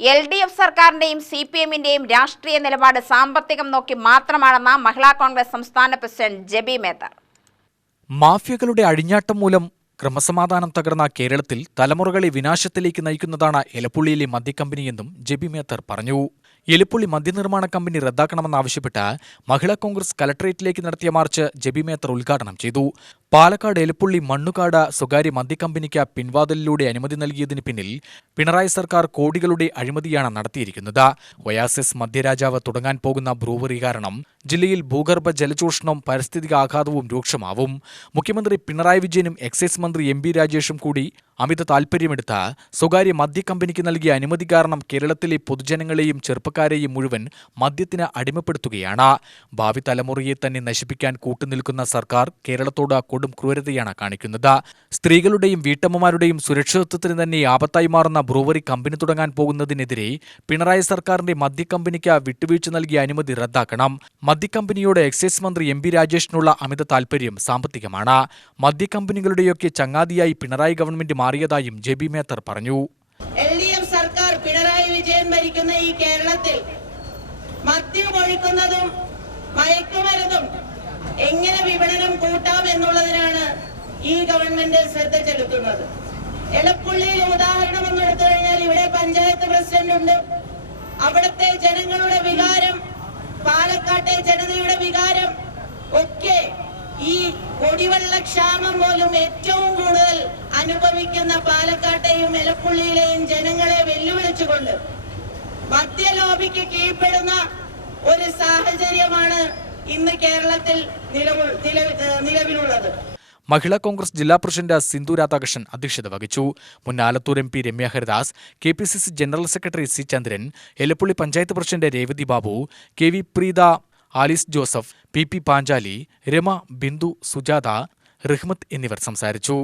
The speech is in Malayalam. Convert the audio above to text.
LDF സർക്കാരിന്റെയും CPM-ന്റെയും രാഷ്ട്രീയ നിലപാട് സാമ്പത്തികം നോക്കി മാത്രമാണെന്ന് മഹിളാ കോൺഗ്രസ് സംസ്ഥാന പ്രസിഡന്റ് ജെബി മേത്തർ. മാഫിയകളുടെ അഴിഞ്ഞാട്ടം മൂലം ക്രമസമാധാനം തകർന്ന കേരളത്തിൽ തലമുറകളെ വിനാശത്തിലേക്ക് നയിക്കുന്നതാണ് എലപ്പുള്ളിയിലെ മദ്യക്കമ്പനിയെന്നും ജെബി മേത്തർ പറഞ്ഞു. എലപ്പുള്ളി മദ്യനിർമ്മാണ കമ്പനി റദ്ദാക്കണമെന്നാവശ്യപ്പെട്ട് മഹിളാ കോൺഗ്രസ് കലക്ടറേറ്റിലേക്ക് നടത്തിയ മാർച്ച് ജെബി മേത്തർ ഉദ്ഘാടനം ചെയ്തു. പാലക്കാട് എലപ്പുള്ളി മണ്ണുകാട് സ്വകാര്യ മദ്യക്കമ്പനിക്ക് പിൻവാതിലിലൂടെ അനുമതി നൽകിയതിന് പിന്നിൽ പിണറായി സർക്കാർ കോടികളുടെ അഴിമതിയാണ് നടത്തിയിരിക്കുന്നത്. ഒയാസിസ് മദ്യരാജാവ് തുടങ്ങാൻ പോകുന്ന ബ്രൂവറി കാരണം ജില്ലയിൽ ഭൂഗർഭ ജലചൂഷണവും പാരിസ്ഥിതിക ആഘാതവും രൂക്ഷമാവും. മുഖ്യമന്ത്രി പിണറായി വിജയനും എക്സൈസ് മന്ത്രി MP രാജേഷും കൂടി അമിത താൽപര്യമെടുത്ത് സ്വകാര്യ മദ്യക്കമ്പനിക്ക് നൽകിയ അനുമതി കാരണം കേരളത്തിലെ പൊതുജനങ്ങളെയും ചെറുപ്പക്കാരെയും മുഴുവൻ മദ്യത്തിന് അടിമപ്പെടുത്തുകയാണ്. ഭാവി തലമുറയെ തന്നെ നശിപ്പിക്കാൻ കൂട്ടുനിൽക്കുന്ന സർക്കാർ കേരളത്തോട് കൊടും ക്രൂരതയാണ് കാണിക്കുന്നത്. സ്ത്രീകളുടെയും വീട്ടമ്മമാരുടെയും സുരക്ഷിതത്വത്തിന് തന്നെ ആപത്തായി മാറുന്ന ബ്രൂവറി കമ്പനി തുടങ്ങാൻ പോകുന്നതിനെതിരെ പിണറായി സർക്കാരിന്റെ മദ്യക്കമ്പനിക്ക് വിട്ടുവീഴ്ച നൽകിയ അനുമതി റദ്ദാക്കണം. മദ്യക്കമ്പനിയോട് എക്സൈസ് മന്ത്രി MP രാജേഷിനുള്ള അമിത താൽപര്യം സാമ്പത്തികമാണ്. മദ്യക്കമ്പനികളുടെയൊക്കെ ചങ്ങാതിയായി പിണറായി ഗവൺമെന്റ് മാറിയതായും ജെബി മേത്തർ പറഞ്ഞു. LDF സർക്കാർ പിണറായി വിജയൻ ഭരിക്കുന്ന ഈ കേരളത്തിൽ മദ്യം ഒഴുക്കുന്നതും മയക്കുമരുന്നും എങ്ങനെ വിപണനം കൂട്ടാം എന്നുള്ളതിനാണ് ഈ ഗവൺമെന്റ് ശ്രദ്ധ ചെലുത്തുന്നത്. എലപ്പുള്ളിയിൽ ഉദാഹരണം ഒന്ന് എടുത്തു കഴിഞ്ഞാൽ ഇവിടെ പഞ്ചായത്ത് പ്രസിഡന്റ് ഉണ്ട്. അവിടുത്തെ ജനങ്ങളുടെ വികാരം, പാലക്കാട്ടെ ജനതയുടെ വികാരം ഒക്കെ ഈ കുടിവെള്ളക്ഷാമം പോലും ഏറ്റവും കൂടുതൽ അനുഭവിക്കുന്ന പാലക്കാട്ടെയും എലപ്പുള്ളിയിലെയും ജനങ്ങളെ വെല്ലുവിളിച്ചുകൊണ്ട് മദ്യലോബിക്ക് കീഴ്പ്പെടുന്ന ഒരു സാഹചര്യമാണ് ഇന്ന് കേരളത്തിൽ നിലവിലുള്ളത്. മഹിളാ കോൺഗ്രസ് ജില്ലാ പ്രസിഡന്റ് സിന്ധു രാധാകൃഷ്ണൻ അധ്യക്ഷത വഹിച്ചു. മുൻ Alathur MP Ramya Haridas, KPCC general secretary C Chandran, Elappully panchayat president Revathi Babu, KV Preetha, Alice Joseph, PP Panchali, Rama, Bindu, Sujatha, Rahmath എന്നിവർ സംസാരിച്ചു.